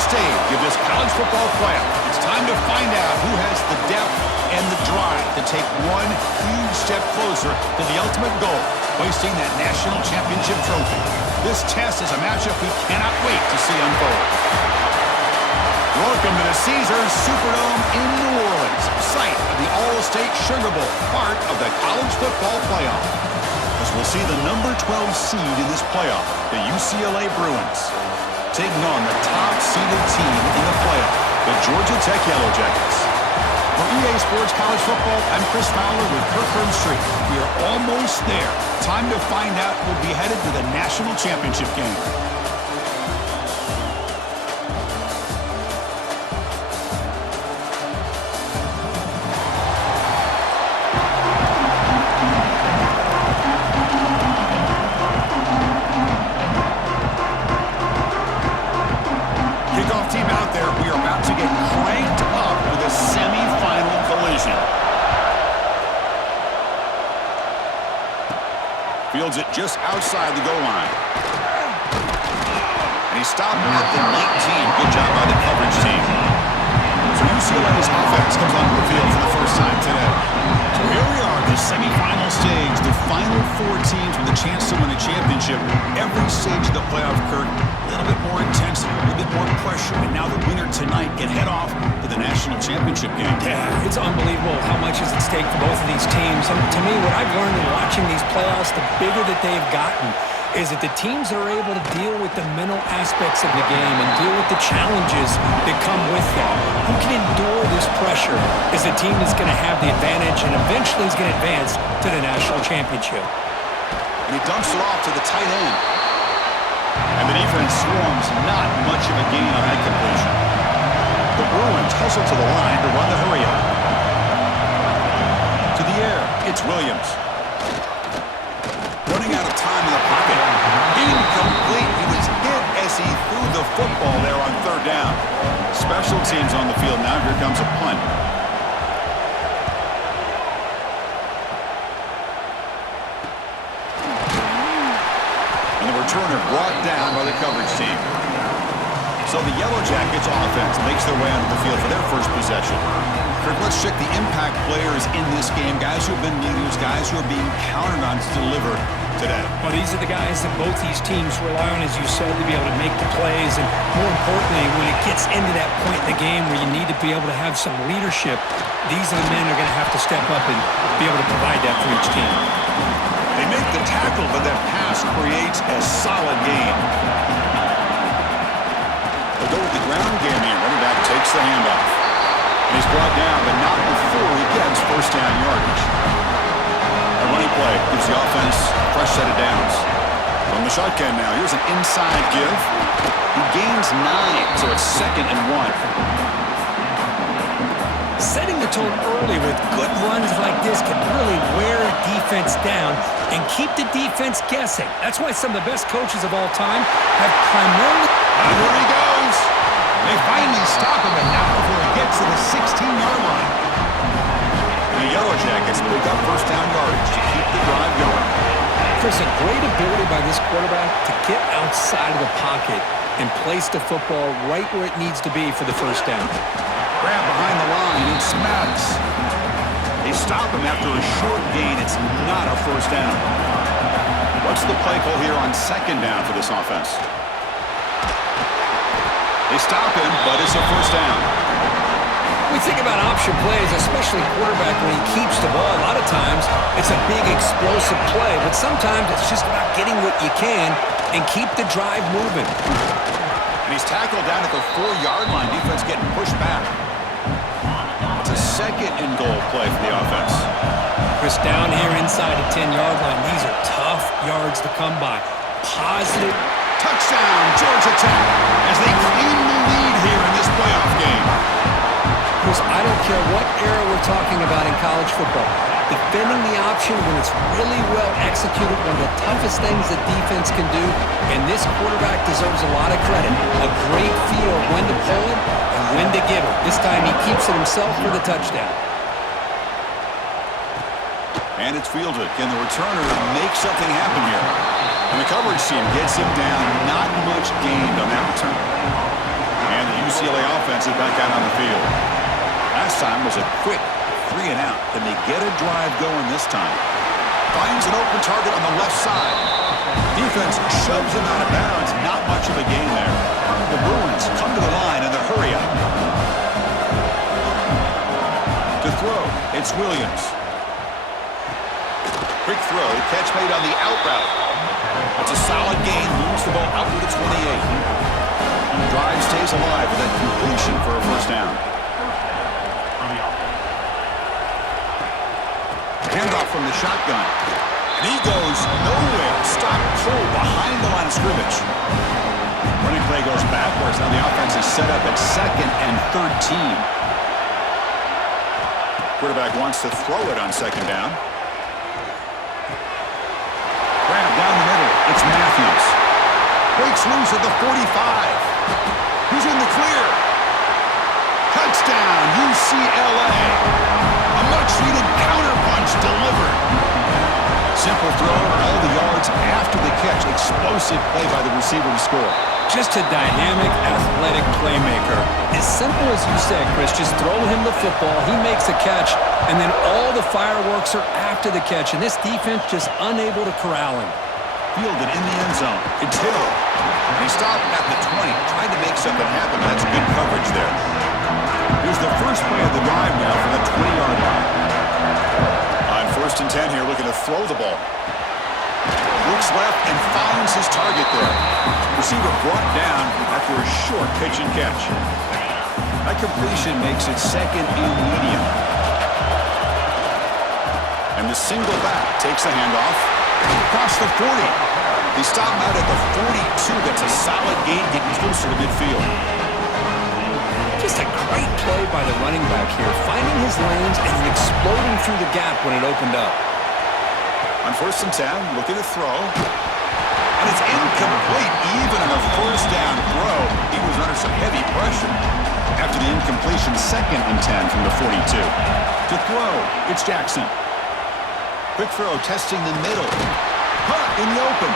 stage of this college football playoff. It's time to find out who has the depth and the drive to take one huge step closer to the ultimate goal, hoisting that national championship trophy. This test is a matchup we cannot wait to see unfold. Welcome to the Caesars Superdome in New Orleans, site of the All-State Sugar Bowl, part of the college football playoff. As we'll see the number 12 seed in this playoff, the UCLA Bruins, taking on the top-seeded team in the playoff, the Georgia Tech Yellow Jackets. For EA Sports College Football, I'm Chris Fowler with Kirk Herbstreit. We are almost there. Time to find out who'll be headed to the national championship game. Team out there, we are about to get cranked up with a semi-final collision. Fields it just outside the goal line. And he stopped at the 19. Good job by the coverage team. So UCLA's offense comes onto the field for the first time today. So here we are, the semi-final stage, the final four teams with a chance to win a championship. Every stage of the playoff, Kirk, a little bit more intensity, a little bit more pressure, and now the winner tonight can head off to the national championship game. Yeah, it's unbelievable how much is at stake for both of these teams. And to me, what I've learned in watching these playoffs, the bigger that they've gotten, is that the teams that are able to deal with the mental aspects of the game and deal with the challenges that come with that, who can endure this pressure, is the team that's going to have the advantage and eventually is going to advance to the national championship. And he dumps it off to the tight end. And the defense swarms, not much of a gain on that completion. The Bruins hustle to the line to run the hurry-up. To the air, it's Williams. Running out of time in the pocket. Incomplete. He was hit as he threw the football there on third down. Special teams on the field now. Here comes a punt. And the returner brought down by the coverage team. So the Yellow Jackets offense makes their way onto the field for their first possession. Kirk, let's check the impact players in this game. Guys who have been leaders, guys who are being counted on to deliver today. Well, these are the guys that both these teams rely on, as you said, to be able to make the plays. And more importantly, when it gets into that point in the game where you need to be able to have some leadership, these are the men who are going to have to step up and be able to provide that for each team. They make the tackle, but that pass creates a solid gain. They'll go with the ground game here. Running back takes the handoff. And he's brought down, but not before he gets first down yardage. A running play gives the offense a fresh set of downs. From the shotgun now, here's an inside give. He gains 9, so it's 2nd and 1. Setting the tone early with good runs like this can really wear a defense down and keep the defense guessing. That's why some of the best coaches of all time have primarily... And here he goes. They finally stop him, and not before he gets to the 16-yard line. The Yellow Jackets pick up first down yardage to keep the drive going. Chris, a great ability by this quarterback to get outside of the pocket and place the football right where it needs to be for the first down. Grab behind the line, it's Maddox. They stop him after a short gain. It's not a first down. What's the play call here on 2nd down for this offense? They stop him, but it's a first down. We think about option plays, especially quarterback when he keeps the ball. A lot of times, it's a big explosive play, but sometimes it's just about getting what you can and keep the drive moving. And he's tackled down at the 4-yard line. Defense getting pushed back. It's a 2nd and goal play for the offense. Chris, down here inside the 10-yard line, these are tough yards to come by. Positive. Touchdown, Georgia Tech, as they claim the lead here in this playoff game. Chris, I don't care what era we're talking about in college football. Defending the option when it's really well executed, one of the toughest things that defense can do, and this quarterback deserves a lot of credit. A great feel when to pull it and when to give it. This time he keeps it himself for the touchdown. And it's fielded. Can the returner make something happen here? And the coverage team gets him down. Not much gained on that return. And the UCLA offense is back out on the field. Last time was a quick 3-and-out. Can they get a drive going this time? Finds an open target on the left side. Defense shoves him out of bounds. Not much of a gain there. The Bruins come to the line in the hurry up. To throw, it's Williams. Quick throw, catch made on the out route. It's a solid gain, moves the ball out to the 28. Drive stays alive with that completion for a first down. Handoff from the shotgun. And he goes nowhere. Stopped cold behind the line of scrimmage. Running play goes backwards. Now the offense is set up at 2nd and 13. Quarterback wants to throw it on 2nd down. Grab down the middle. It's Matthews. Breaks loose at the 45. He's in the clear. Touchdown, UCLA. A much-needed counterpunch delivered. Simple throw, all the yards after the catch. Explosive play by the receiver to score. Just a dynamic, athletic playmaker. As simple as you said, Chris, just throw him the football, he makes a catch, and then all the fireworks are after the catch, and this defense just unable to corral him. Fielded in the end zone. It's Hill. He stopped at the 20, trying to make something happen. That's good coverage there. Here's the first play of the drive now from the 20-yard line. On 1st and 10 here, looking to throw the ball. Looks left and finds his target there. Receiver brought down after a short pitch and catch. That completion makes it 2nd and medium. And the single back takes the handoff across the 40. They stop him out at the 42. That's a solid gain, getting closer to midfield. Just a great play by the running back here, finding his lanes and then exploding through the gap when it opened up. On 1st and 10, looking to throw. And it's incomplete. Even on the 1st down throw, he was under some heavy pressure. After the incompletion, 2nd and 10 from the 42. To throw, it's Jackson. Quick throw, testing the middle. Caught in the open.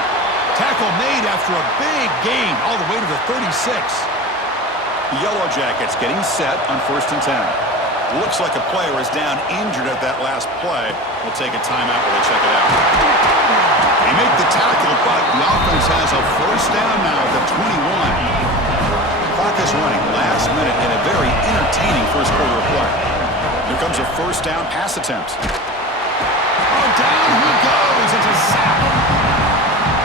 Tackle made after a big gain all the way to the 36. The Yellow Jackets getting set on 1st and 10. Looks like a player is down injured at that last play. We'll take a timeout while they check it out. They make the tackle, but the offense has a first down now at the 21. Clock is running last minute in a very entertaining first quarter of play. Here comes a first down pass attempt. Oh, down he goes. It's a sack.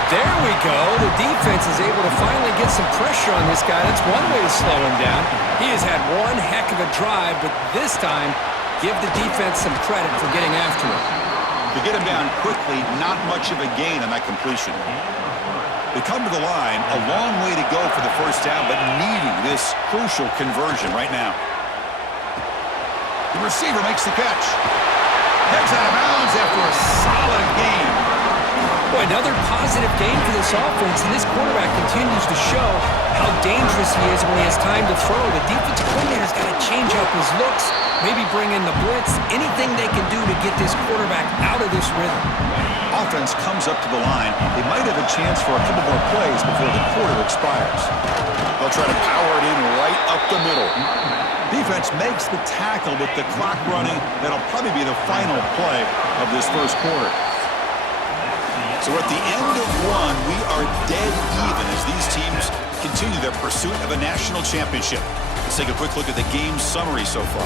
There we go. The defense is able to finally get some pressure on this guy. That's one way to slow him down. He has had one heck of a drive, but this time, give the defense some credit for getting after him. To get him down quickly, not much of a gain on that completion. They come to the line, a long way to go for the first down, but needing this crucial conversion right now. The receiver makes the catch. Heads out of bounds after a solid gain. Boy, another positive game for this offense, and this quarterback continues to show how dangerous he is when he has time to throw. The defensive coordinator's got to change up his looks, maybe bring in the blitz, anything they can do to get this quarterback out of this rhythm. Offense comes up to the line. They might have a chance for a couple more plays before the quarter expires. They'll try to power it in right up the middle. Defense makes the tackle with the clock running. That'll probably be the final play of this first quarter. So at the end of one, we are dead even as these teams continue their pursuit of a national championship. Let's take a quick look at the game summary so far.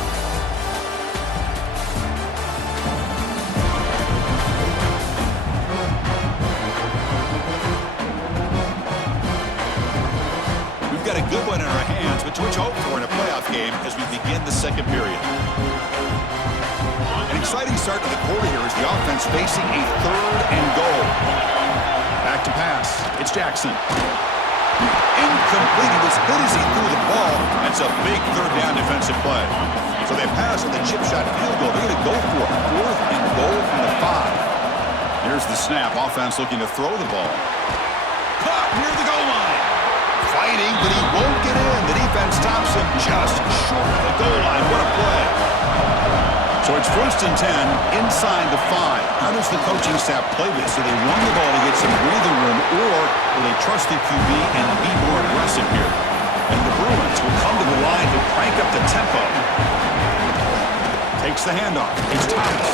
We've got a good one in our hands, but to which hope for in a playoff game as we begin the second period. An exciting start to the quarter here as the offense facing a 3rd and goal. Back to pass. It's Jackson. Incomplete. He was hit as he threw the ball. That's a big 3rd down defensive play. So they pass on the chip shot field goal. They're going to go for it. 4th and goal from the 5. Here's the snap. Offense looking to throw the ball. Caught near the goal line. Fighting, but he won't get in. The defense stops him just short of the goal line. What a play. So it's 1st and 10 inside the 5. How does the coaching staff play this? Do they run the ball to get some breathing room, or will they trust the QB and be more aggressive here? And the Bruins will come to the line to crank up the tempo. Takes the handoff. It's Thomas.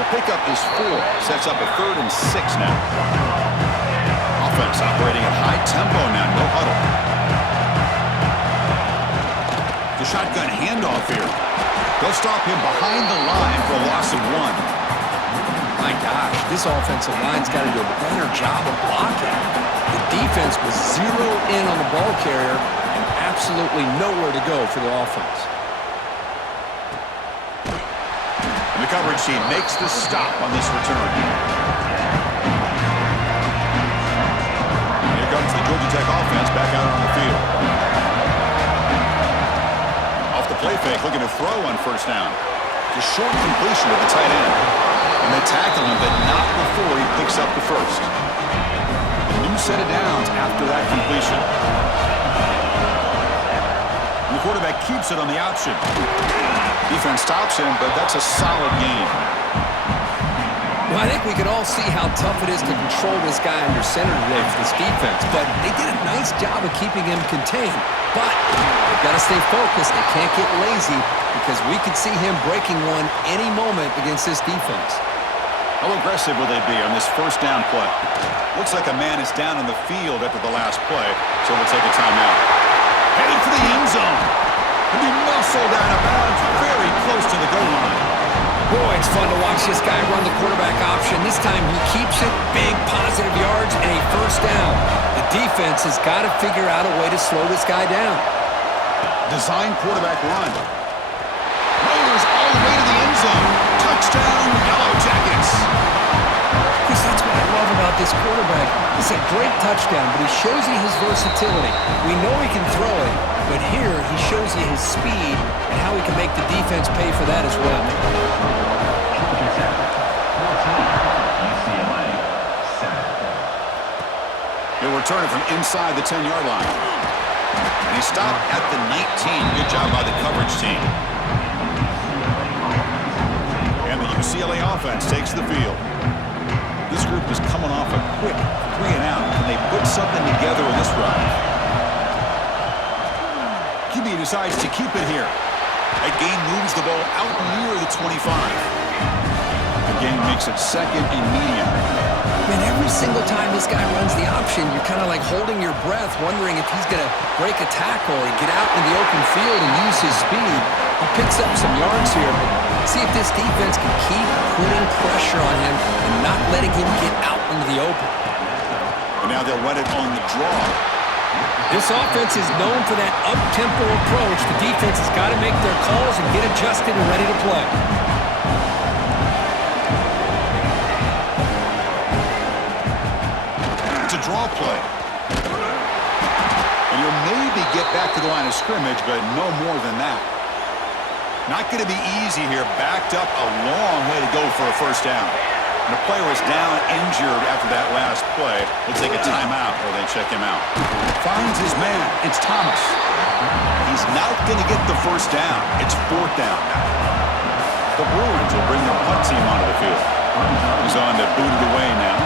The pickup is 4. Sets up a 3rd and 6 now. Offense operating at high tempo now. No huddle. The shotgun handoff here. They'll stop him behind the line for a loss of 1. My gosh, this offensive line's got to do a better job of blocking. The defense was zeroed in on the ball carrier and absolutely nowhere to go for the offense. And the coverage team makes the stop on this return. Here comes the Georgia Tech offense back out on the field. Off the play fake, looking to throw on first down. Just short completion to the tight end. And they tackle him, but not before he picks up the first. A new set of downs after that completion. And the quarterback keeps it on the option. Defense stops him, but that's a solid game. Well, I think we can all see how tough it is to control this guy under center today for this defense, but they did a nice job of keeping him contained. But they've got to stay focused. They can't get lazy because we could see him breaking one any moment against this defense. How aggressive will they be on this first down play? Looks like a man is down on the field after the last play, so we'll take a timeout. Heading for the end zone. And he muscled out of bounds very close to the goal line. Boy, it's fun to watch this guy run the quarterback option. This time he keeps it, big positive yards, and a first down. The defense has got to figure out a way to slow this guy down. Design quarterback run. Motors all the way to the end zone. Touchdown, Yellow Jackets. Chris, that's what I love about this quarterback. It's a great touchdown, but he shows you his versatility. We know he can throw it, but here he shows you his speed and how he can make the defense pay for that as well. He'll return it from inside the 10-yard line. And he stopped at the 19. Good job by the coverage team. And the UCLA offense takes the field. This group is coming off a quick 3-and-out. Can they put something together in this drive? QB decides to keep it here. That gain moves the ball out near the 25. The gain makes it 2nd and medium. Man, every single time this guy runs the option, you're kind of like holding your breath, wondering if he's going to break a tackle or get out in the open field and use his speed. He picks up some yards here, but see if this defense can keep putting pressure on him and not letting him get out into the open. And now they'll run it on the draw. This offense is known for that up-tempo approach. The defense has got to make their calls and get adjusted and ready to play. It's a draw play. And he'll maybe get back to the line of scrimmage, but no more than that. Not going to be easy here. Backed up a long way to go for a first down. And the player is down injured after that last play. They'll take a timeout or they check him out. Finds his man. It's Thomas. He's not going to get the first down. It's 4th down now. The Bruins will bring their punt team onto the field. He's on to boot it away now.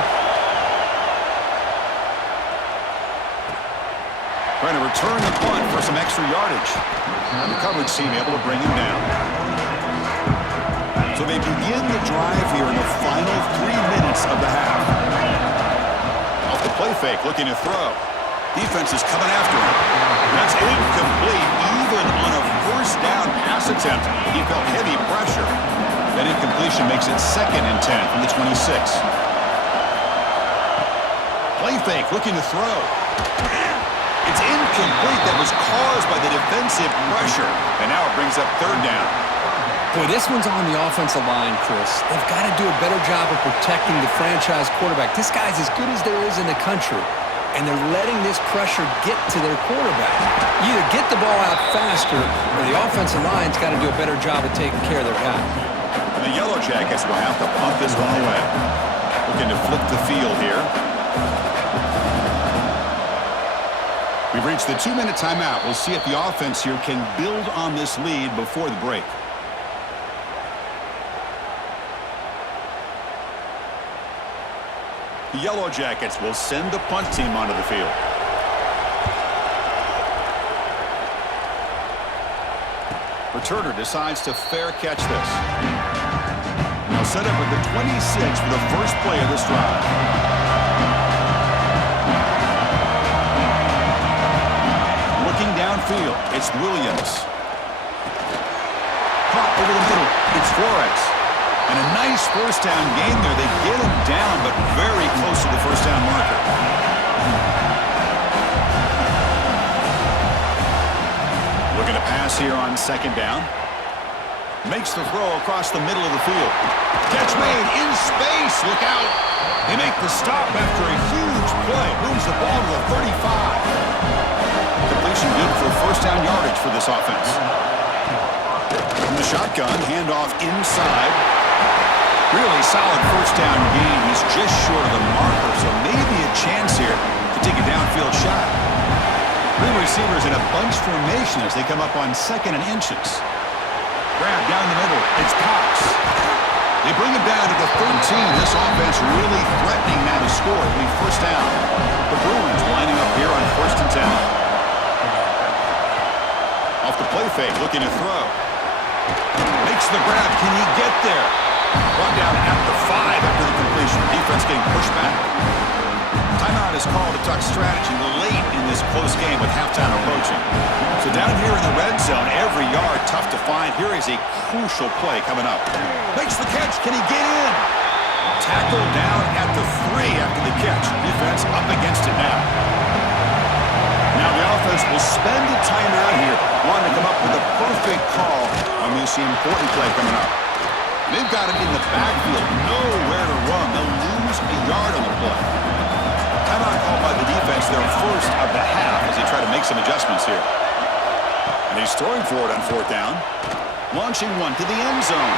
Trying to return the punt for some extra yardage. And the coverage team able to bring him down. So they begin the drive here in the final 3 minutes of the half. Off the play fake, looking to throw. Defense is coming after him. That's incomplete. Even on a first down pass attempt, he felt heavy pressure. That incompletion makes it 2nd and 10 from the 26. Play fake, looking to throw. It's incomplete. That was caused by the defensive pressure. And now it brings up 3rd down. Boy, this one's on the offensive line, Chris. They've got to do a better job of protecting the franchise quarterback. This guy's as good as there is in the country, and they're letting this pressure get to their quarterback. You either get the ball out faster, or the offensive line's got to do a better job of taking care of their guy. And the Yellow Jackets will have to punt this one away. Looking to flip the field here. We've reached the 2-minute timeout. We'll see if the offense here can build on this lead before the break. The Yellow Jackets will send the punt team onto the field. Returner decides to fair catch this. Now set up with the 26 for the first play of this drive. Looking downfield, it's Williams. Caught over the middle, it's Flores. And a nice first down gain there. They get him down, but very close to the first down marker. Looking to pass here on second down. Makes the throw across the middle of the field. Catch made in space. Look out. They make the stop after a huge play. Moves the ball to the 35. Completion good for first down yardage for this offense. From the shotgun, handoff inside. Really solid first down gain. He's just short of the marker, so maybe a chance here to take a downfield shot. Three receivers in a bunch formation as they come up on second and inches. Grab down the middle. It's Cox. They bring him down to the 13. This offense really threatening now to score. It'll be first down. The Bruins lining up here on first and 10. Off the play fake, looking to throw. Makes the grab. Can he get there? Brought down at the 5 after the completion. Defense getting pushed back. Timeout is called to talk strategy late in this close game with halftime approaching. So down here in the red zone, every yard tough to find. Here is a crucial play coming up. Makes the catch. Can he get in? Tackled down at the 3 after the catch. Defense up against it now. Now the offense will spend a timeout here. Wanting to come up with a perfect call on this important play coming up. They've got him in the backfield. Nowhere to run. They'll lose a yard on the play. Timeout called by the defense, their first of the half, as they try to make some adjustments here. And he's throwing for it on fourth down. Launching one to the end zone.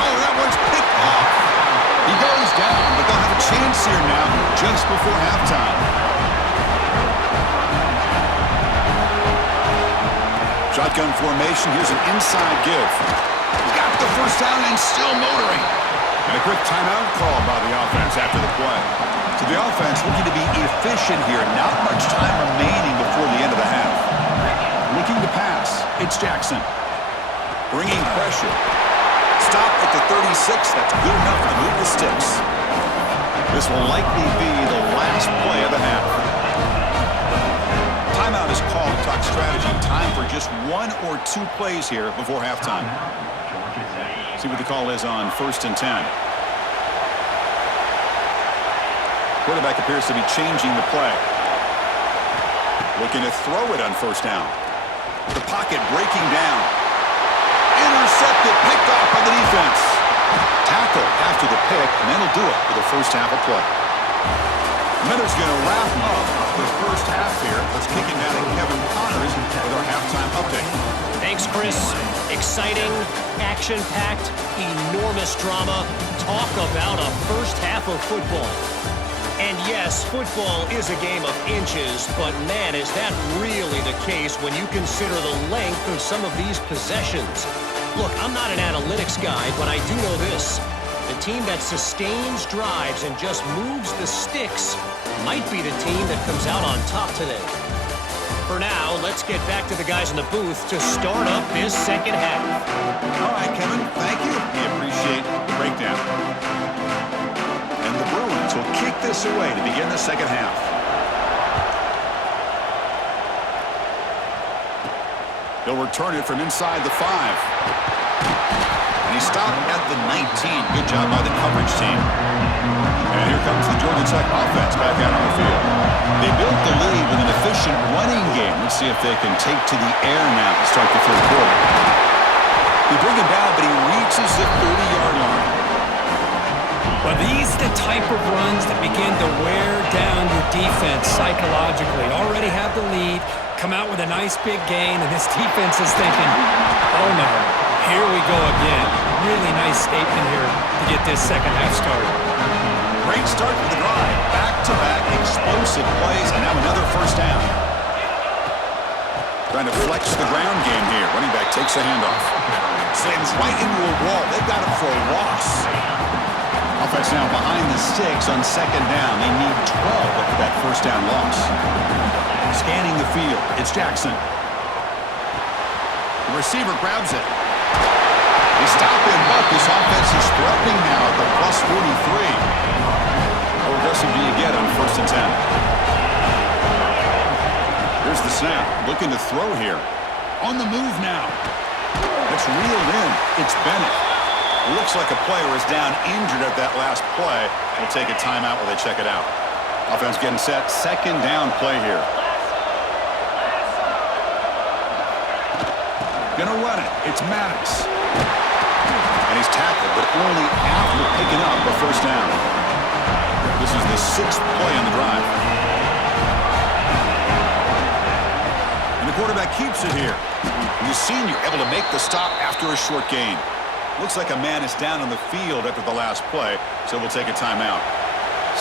Oh, that one's picked off. He goes down, but they'll have a chance here now just before halftime. Shotgun formation. Here's an inside give. Got the first down and still motoring. And a quick timeout call by the offense after the play. So the offense looking to be efficient here. Not much time remaining before the end of the half. Looking to pass. It's Jackson. Bringing pressure. Stop at the 36. That's good enough to move the sticks. This will likely be the last play of the half. Timeout is called to talk strategy. Time for just 1 or 2 plays here before halftime. See what the call is on first and 10. Quarterback appears to be changing the play. Looking to throw it on first down. The pocket breaking down. Intercepted, picked off by the defense. Tackle after the pick, and that'll do it for the first half of play. Miller's going to wrap up the first half here. Let's kick it down to Kevin Connors with our halftime update. Thanks, Chris. Exciting, action-packed, enormous drama. Talk about a first half of football. And yes, football is a game of inches, but man, is that really the case when you consider the length of some of these possessions. Look, I'm not an analytics guy, but I do know this. The team that sustains drives and just moves the sticks might be the team that comes out on top today. For now, let's get back to the guys in the booth to start up this second half. All right, Kevin, thank you. We appreciate the breakdown. And the Bruins will kick this away to begin the second half. They'll return it from inside the 5. And he stopped at the 19. Good job by the coverage team. And here comes the Georgia Tech offense back out on the field. They built the lead with an efficient running game. Let's see if they can take to the air now to start the third quarter. They bring him down, but he reaches the 30-yard line. Well, these are the type of runs that begin to wear down your defense psychologically. Already have the lead, come out with a nice big gain, and this defense is thinking, oh no, here we go again. Really nice statement here to get this second half started. Great start for the drive. Back-to-back explosive plays, and now another first down. Trying to flex the ground game here. Running back takes a handoff. Slams right into a wall. They've got him for a loss. Offense now behind the sticks on second down. They need 12 after that first down loss. Scanning the field. It's Jackson. The receiver grabs it. They stop him, but this offense is threatening now at the plus 43. How aggressive do you get on 1st and 10? Here's the snap. Looking to throw here. On the move now. It's reeled in. It's Bennett. Looks like a player is down injured at that last play. We'll take a timeout while they check it out. Offense getting set. 2nd down play here. Gonna run it. It's Maddox. And he's tackled, but only after picking up a 1st down. This is the 6th play on the drive. And the quarterback keeps it here. The senior able to make the stop after a short gain. Looks like a man is down on the field after the last play, so we'll take a timeout.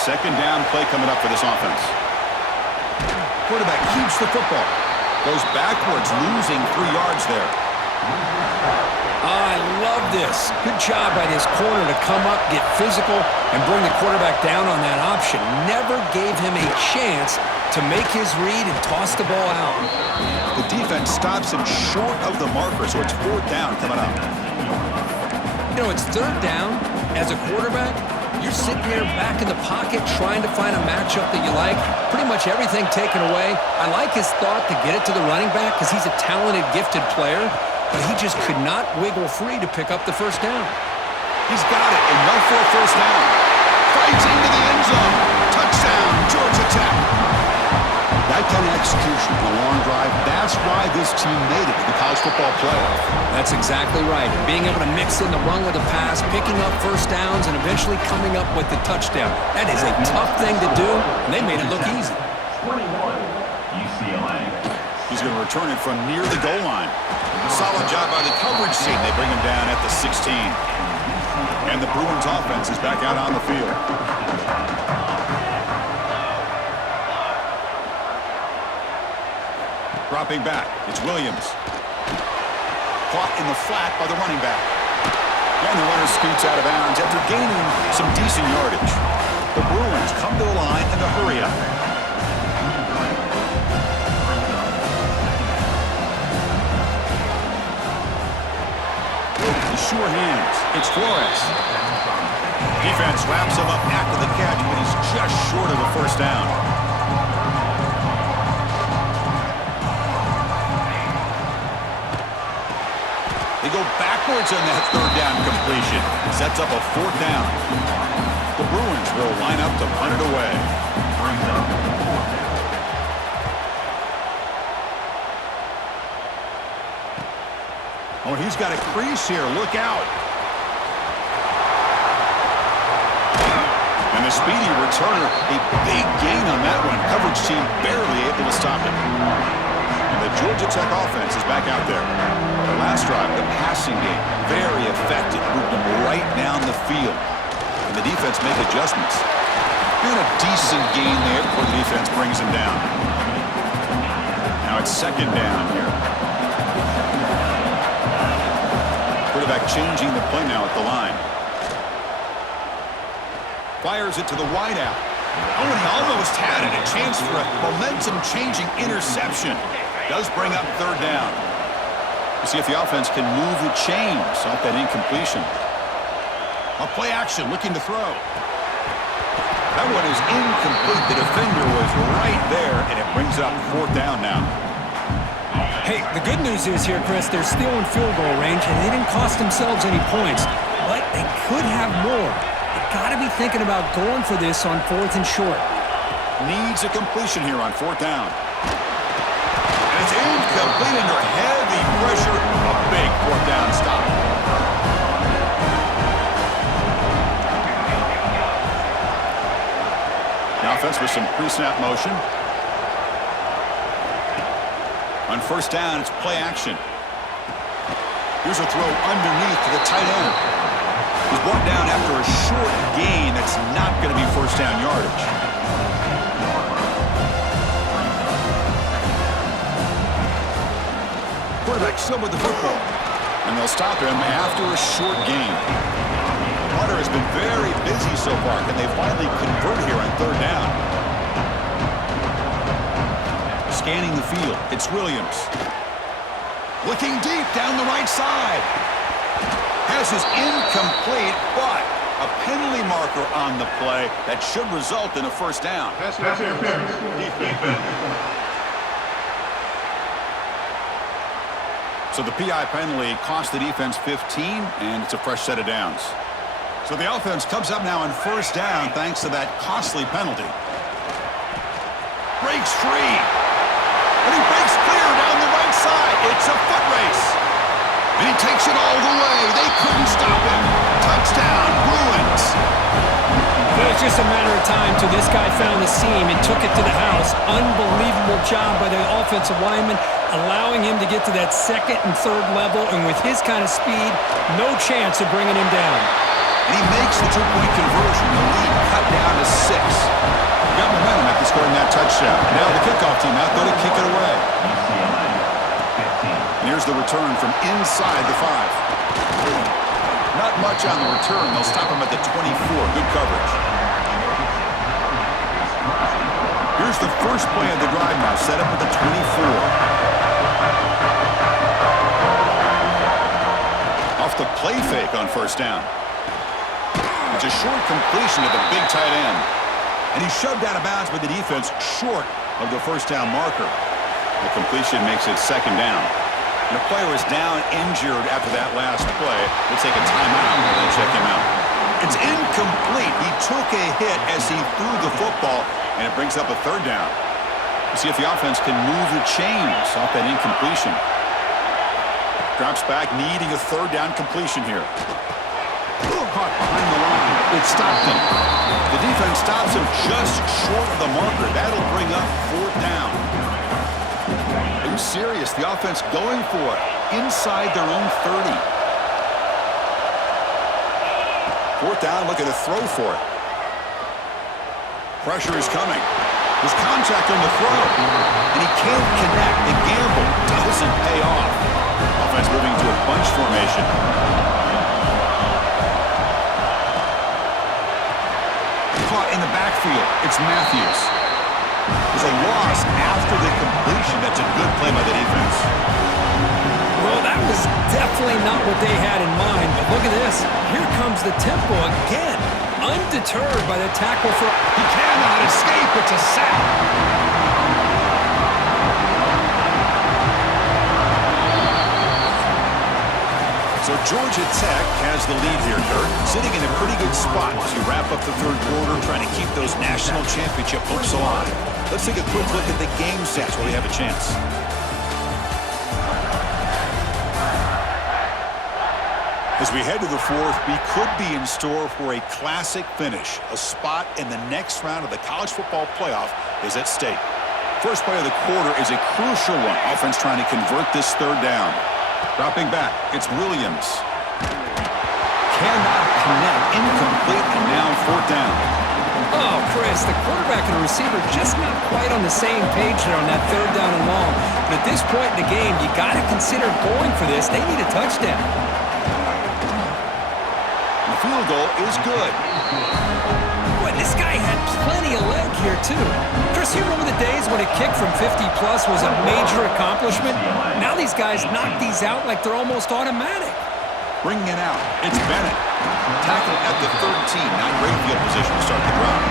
2nd down play coming up for this offense. Quarterback keeps the football. Goes backwards, losing 3 yards there. I love this. Good job by this corner to come up, get physical, and bring the quarterback down on that option. Never gave him a chance to make his read and toss the ball out. The defense stops him short of the marker, so it's 4th down coming up. You know, it's 3rd down. As a quarterback, you're sitting there back in the pocket trying to find a matchup that you like. Pretty much everything taken away. I like his thought to get it to the running back because he's a talented, gifted player, but he just could not wiggle free to pick up the 1st down. He's got it, and no for a 1st down. Fights into the end zone. Touchdown, Georgia Tech. That kind of execution for a long drive, that's why this team made it to the college football playoff. That's exactly right. Being able to mix in the run with the pass, picking up 1st downs, and eventually coming up with the touchdown. That is a tough thing to do, and they made it look easy. 21, UCLA. He's going to return it from near the goal line. Solid job by the coverage team. They bring him down at the 16. And the Bruins offense is back out on the field. Dropping back, it's Williams. Caught in the flat by the running back. And the runner scoots out of bounds after gaining some decent yardage. The Bruins come to the line in a hurry up. The sure hands, it's Flores. Defense wraps him up after the catch, but he's just short of a 1st down. They go backwards on that 3rd down completion. Sets up a 4th down. The Bruins will line up to punt it away. Oh, he's got a crease here. Look out. And the speedy returner, a big gain on that one. Coverage team barely able to stop it. And the Georgia Tech offense is back out there. The last drive, the passing game, very effective. Moved them right down the field. And the defense make adjustments. And a decent gain there before the defense brings him down. Now it's 2nd down here. Quarterback changing the play now at the line. Fires it to the wideout. Oh, and he almost had it. A chance for a momentum-changing interception. Does bring up 3rd down. We'll see if the offense can move the chains off that incompletion. A play action, looking to throw. That one is incomplete. The defender was right there, and it brings up 4th down now. Hey, the good news is here, Chris, they're still in field goal range, and they didn't cost themselves any points, but they could have more. They've got to be thinking about going for this on 4th and short. Needs a completion here on 4th down. And it's incomplete under heavy pressure. A big 4th down stop. The offense with some pre-snap motion. On 1st down, it's play action. Here's a throw underneath to the tight end. He's brought down after a short gain that's not going to be 1st down yardage. Quarterback still with the football. And they'll stop him after a short gain. Potter has been very busy so far. Can they finally convert here on 3rd down? Scanning the field, it's Williams. Looking deep down the right side. Has his incomplete, but a penalty marker on the play that should result in a first down. Pass interference. Defense. So the PI penalty cost the defense 15, and it's a fresh set of downs. So the offense comes up now on first down thanks to that costly penalty. Breaks free. And he breaks clear down the right side. It's a foot race. And he takes it all the way. They couldn't stop him. Touchdown, Bruins. It was just a matter of time till this guy found the seam and took it to the house. Unbelievable job by the offensive lineman, allowing him to get to that second and third level, and with his kind of speed, no chance of bringing him down. And he makes the two-point conversion. The lead cut down to 6. Got momentum after scoring that touchdown. Now the kickoff team out there to kick it away. And here's the return from inside the 5. Not much on the return. They'll stop him at the 24. Good coverage. Here's the first play of the drive now. Set up at the 24. Off the play fake on first down. It's a short completion to the big tight end. And he's shoved out of bounds by the defense short of the first down marker. The completion makes it second down. And the player is down injured after that last play. We'll take a timeout and then check him out. It's incomplete. He took a hit as he threw the football, and it brings up a third down. We'll see if the offense can move the chains off that incompletion. Drops back, needing a third down completion here. Caught behind the line. It stopped him. The defense stops him just short of the marker. That'll bring up fourth down. Are you serious? The offense going for it inside their own 30. Fourth down, looking to throw for it. Pressure is coming. There's contact on the throw, and he can't connect. The gamble doesn't pay off. Offense moving to a bunch formation. Caught in the backfield. It's Matthews. There's a loss after the completion. That's a good play by the defense. Well, that was definitely not what they had in mind, but look at this. Here comes the tempo again. Undeterred by the tackle for... He cannot escape. It's a sack. So Georgia Tech has the lead here, Kurt. Sitting in a pretty good spot as you wrap up the third quarter, trying to keep those national championship hopes alive. Let's take a quick look at the game stats while we have a chance. As we head to the fourth, we could be in store for a classic finish. A spot in the next round of the college football playoff is at stake. First play of the quarter is a crucial one. Offense trying to convert this third down. Dropping back, it's Williams. Cannot connect, incomplete, and now fourth down. Oh, Chris, the quarterback and the receiver just not quite on the same page there on that third down and long. But at this point in the game, you got to consider going for this. They need a touchdown. The field goal is good. Boy, this guy had plenty of leg here, too. Chris, you remember the days when a kick from 50-plus was a major accomplishment? Now these guys knock these out like they're almost automatic. Bringing it out, it's Bennett. Tackled at the 13. Not great field position to start the drive.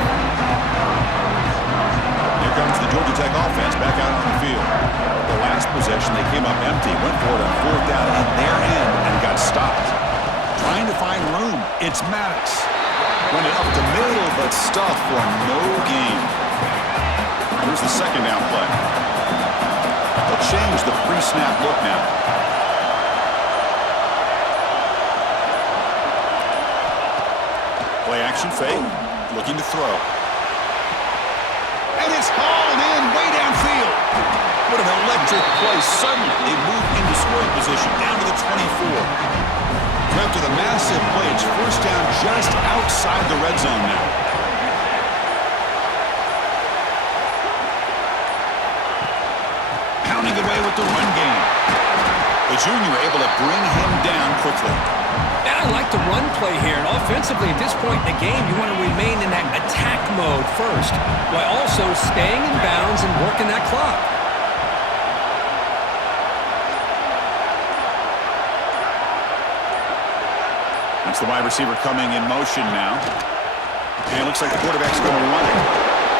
Here comes the Georgia Tech offense back out on the field. The last possession, they came up empty, went for it on fourth down in their end, and got stopped. Trying to find room, it's Maddox. Running up the middle, but stuffed for no gain. Here's the second down play. They'll change the pre-snap look now. Play action fake, looking to throw. And it's hauled in way downfield. What an electric play. Suddenly, they move into scoring position down to the 24. After the massive play, it's first down just outside the red zone now. Pounding away with the run game. The junior able to bring him down quickly. I like the run play here, and offensively at this point in the game, you want to remain in that attack mode first, while also staying in bounds and working that clock. That's the wide receiver coming in motion now. And it looks like the quarterback's going to run it.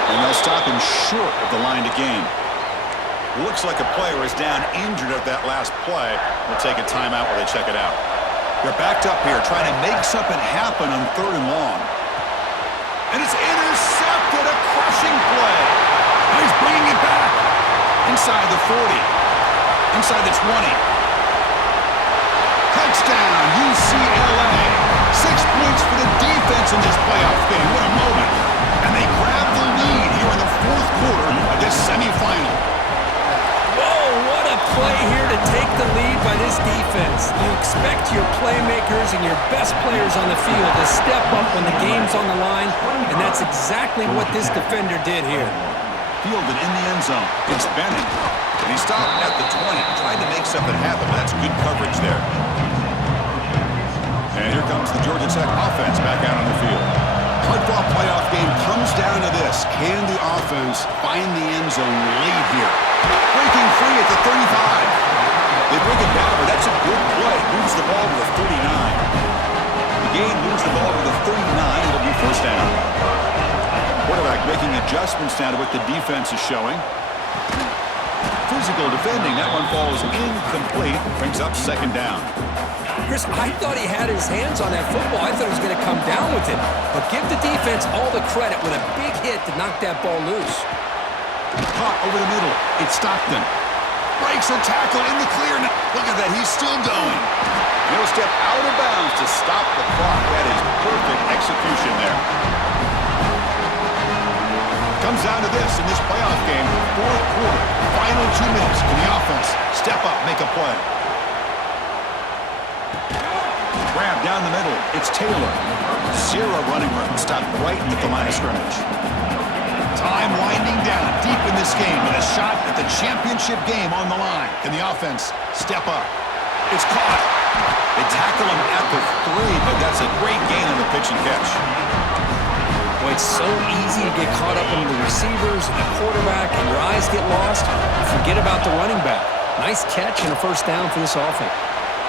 And they'll stop him short of the line to gain. Looks like a player is down injured at that last play. We'll take a timeout while they check it out. They're backed up here trying to make something happen on 3rd and long. And it's intercepted, a crushing play. And he's bringing it back. Inside the 40. Inside the 20. Touchdown, UCLA. 6 points for the defense in this playoff game. What a moment. And they grab the lead here in the 4th quarter of this semifinal. Whoa, what a play here to take the lead by this defense. You expect your playmakers and your best players on the field to step up when the game's on the line, and that's exactly what this defender did here. Fielded in the end zone. It's Bennett. And he stopped at the 20, trying to make something happen, but that's good coverage there. And here comes the Georgia Tech offense back out on the field. Hard-fought playoff game comes down to this. Can the offense find the end zone late here? Breaking free at the 35. They bring it down, but that's a good play. Moves the ball to the 39. The gain moves the ball to the 39. It'll be first down. Quarterback making adjustments now to what the defense is showing. Physical defending. That one falls incomplete. Brings up second down. Chris, I thought he had his hands on that football. I thought he was going to come down with it. But give the defense all the credit with a big hit to knock that ball loose. Caught over the middle. It's Stockton. Breaks a tackle in the clear. Look at that. He's still going. He'll step out of bounds to stop the clock. That is perfect execution there. Comes down to this in this playoff game. 4th quarter. Final 2 minutes. Can the offense step up, make a play? Grab down the middle. It's Taylor. 0 running room. Stopped right at the line of scrimmage. Time winding down deep in this game with a shot at the championship game on the line. Can the offense step up? It's caught. They tackle him at the 3, but that's a great gain on the pitch and catch. Boy, it's so easy to get caught up in the receivers and the quarterback, and your eyes get lost. You forget about the running back. Nice catch and a first down for this offense.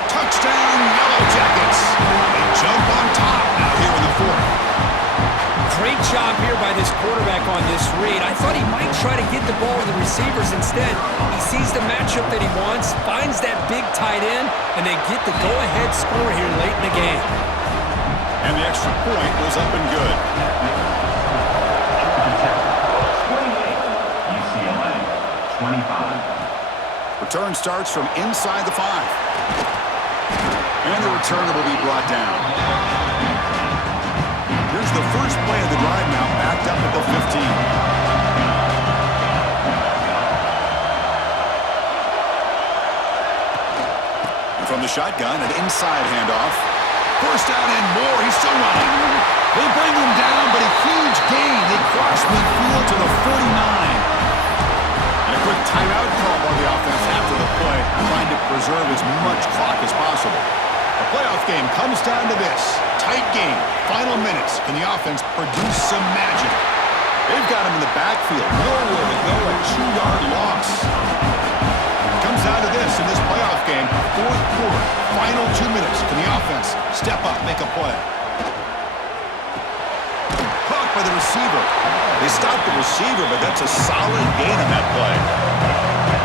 Touchdown, Yellow Jackets. They jump on top now here in the 4th. Great job here by this quarterback on this read. I thought he might try to get the ball to the receivers instead. He sees the matchup that he wants, finds that big tight end, and they get the go-ahead score here late in the game. And the extra point was up and good. UCLA, 25. Return starts from inside the 5. And the returner will be brought down. Here's the first play of the drive now, backed up at the 15. And from the shotgun, an inside handoff. First down and more. He's still running. They bring him down, but a huge gain. They cross midfield to the 49. And a quick timeout call by the offense after the play, trying to preserve as much clock as possible. The playoff game comes down to this. Tight game, final minutes. Can the offense produce some magic? They've got him in the backfield. Nowhere to go, a 2-yard loss. It comes down to this in this playoff game. 4th quarter, final 2 minutes. Can the offense step up, make a play? Caught by the receiver. They stopped the receiver, but that's a solid gain on that play.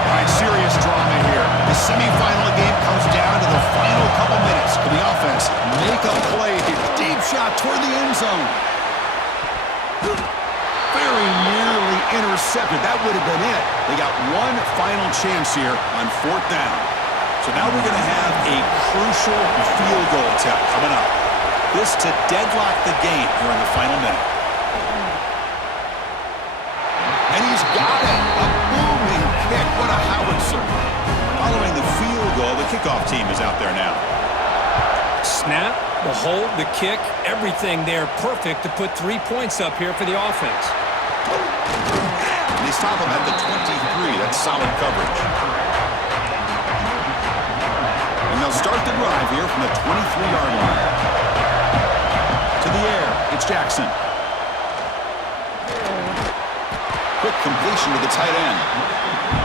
All right, serious drama here. The semifinal game comes down to the final couple minutes. Can the offense make a play here? Deep shot toward the end zone. Very nearly intercepted. That would have been it. They got one final chance here on 4th down. So now we're going to have a crucial field goal attempt coming up. This to deadlock the game here in the final minute. And he's got it. A booming kick. What a howitzer. Following the field goal, the kickoff team is out there now. Snap, the hold, the kick, everything there perfect to put 3 points up here for the offense. And they stop him at the 23. That's solid coverage. And they'll start the drive here from the 23-yard line. To the air, it's Jackson. Quick completion to the tight end.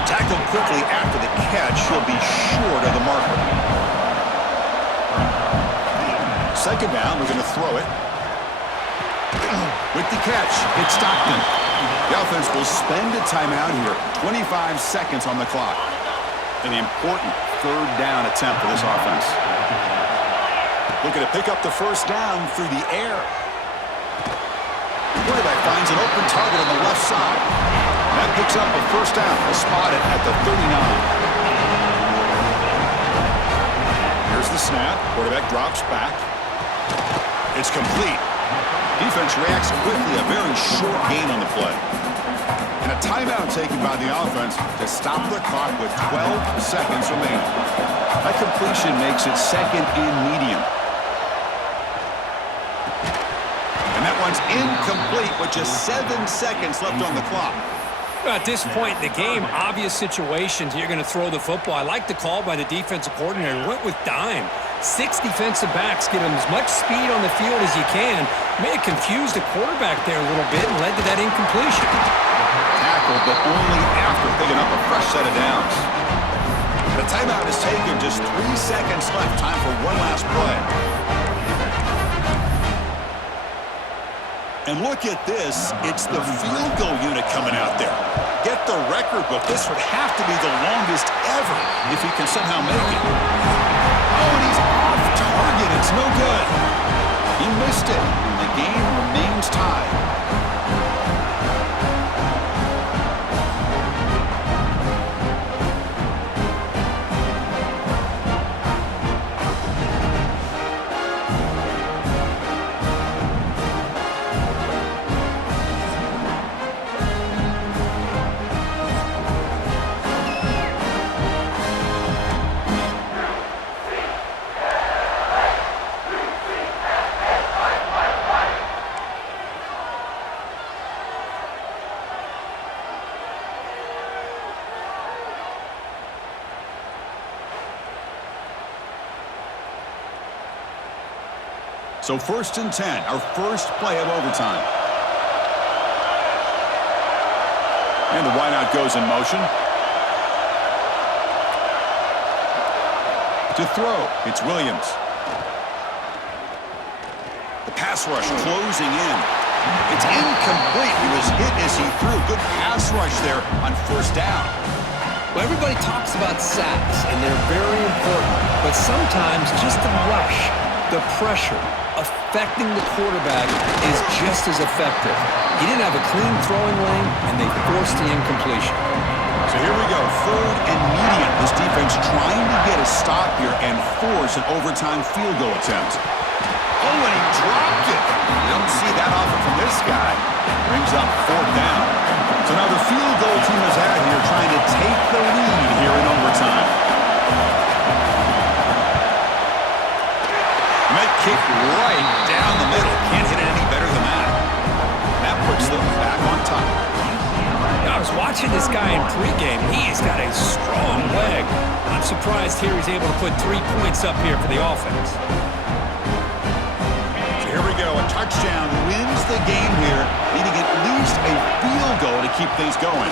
Tackled quickly after the catch. He'll be short of the marker. second down, we're going to throw it. With the catch, it's Stockton. The offense will spend a timeout here. 25 seconds on the clock. An important third down attempt for this offense. Looking to pick up the first down through the air. The quarterback finds an open target on the left side. That picks up a first down. He'll spot it at the 39. Here's the snap. Quarterback drops back. It's complete. Defense reacts quickly. A very short gain on the play. And a timeout taken by the offense to stop the clock with 12 seconds remaining. That completion makes it second and medium. And that one's incomplete with just 7 seconds left on the clock. At this point in the game, obvious situations, you're going to throw the football. I like the call by the defensive coordinator. Went with dime. 6 defensive backs get him as much speed on the field as you can. May have confused the quarterback there a little bit and led to that incompletion. Tackle, but only after picking up a fresh set of downs. The timeout is taken. Just 3 seconds left. Time for one last play. And look at this. It's the field goal unit coming out there. Get the record, but this would have to be the longest ever if he can somehow make it. Oh, and he's off target. It's no good. He missed it, and the game remains tied. So 1st and 10, our first play of overtime. And the wideout goes in motion. To throw, it's Williams. The pass rush closing in. It's incomplete. He was hit as he threw. Good pass rush there on first down. Well, everybody talks about sacks, and they're very important. But sometimes just the rush, the pressure, affecting the quarterback is just as effective. He didn't have a clean throwing lane, and they forced the incompletion. So here we go, 3rd and medium. This defense trying to get a stop here and force an overtime field goal attempt. Oh, and he dropped it. You don't see that often from this guy. Brings up 4th down. So now the field goal team is out here trying to take the lead here in overtime. Kick right down the middle. Can't hit it any better than that. That puts them back on top. I was watching this guy in pregame. He's got a strong leg. I'm surprised here he's able to put 3 points up here for the offense. So here we go. A touchdown wins the game here, needing at least a field goal to keep things going.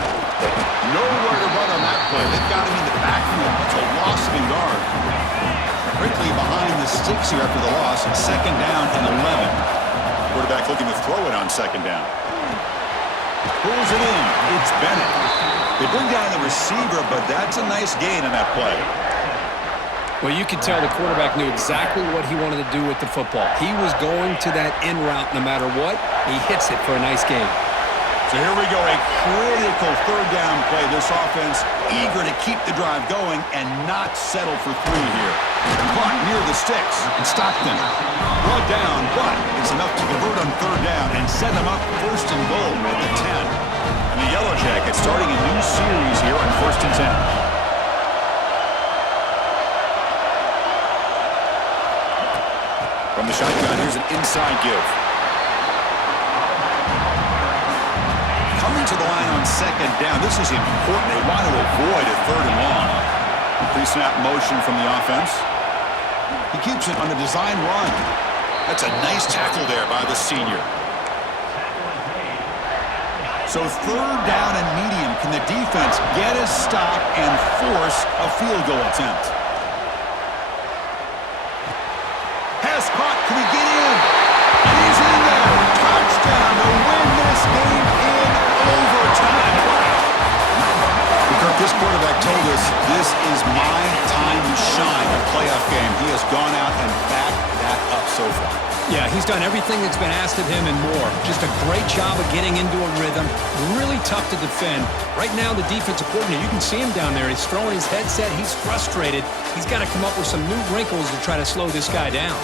Nowhere to run on that play. They've got him in the backfield. It's a loss of yard. Quickly behind the sticks here after the loss. 2nd down and 11. Quarterback looking to throw it on 2nd down. Pulls it in. It's Bennett. They bring down the receiver, but that's a nice gain on that play. Well, you could tell the quarterback knew exactly what he wanted to do with the football. He was going to that in route no matter what. He hits it for a nice gain. So here we go, a critical 3rd down play. This offense eager to keep the drive going and not settle for 3 here. Clock near the sticks, and Stockton brought down, but it's enough to convert on 3rd down and set them up 1st and goal at the 10. And the Yellow Jackets starting a new series here on 1st and 10. From the shotgun, here's an inside give. Coming to the line on 2nd down. This is important. They want to avoid a 3rd and long. Pre-snap motion from the offense. He keeps it on a design run. That's a nice tackle there by the senior. So 3rd down and medium. Can the defense get a stop and force a field goal attempt? Has caught Can he get in? And he's in there. Touchdown to win this game in overtime. Kirk, this quarterback told us, this is my time to shine, a playoff game. He has gone out and backed that up so far. Yeah, he's done everything that's been asked of him and more. Just a great job of getting into a rhythm. Really tough to defend. Right now, the defensive coordinator, you can see him down there. He's throwing his headset. He's frustrated. He's got to come up with some new wrinkles to try to slow this guy down.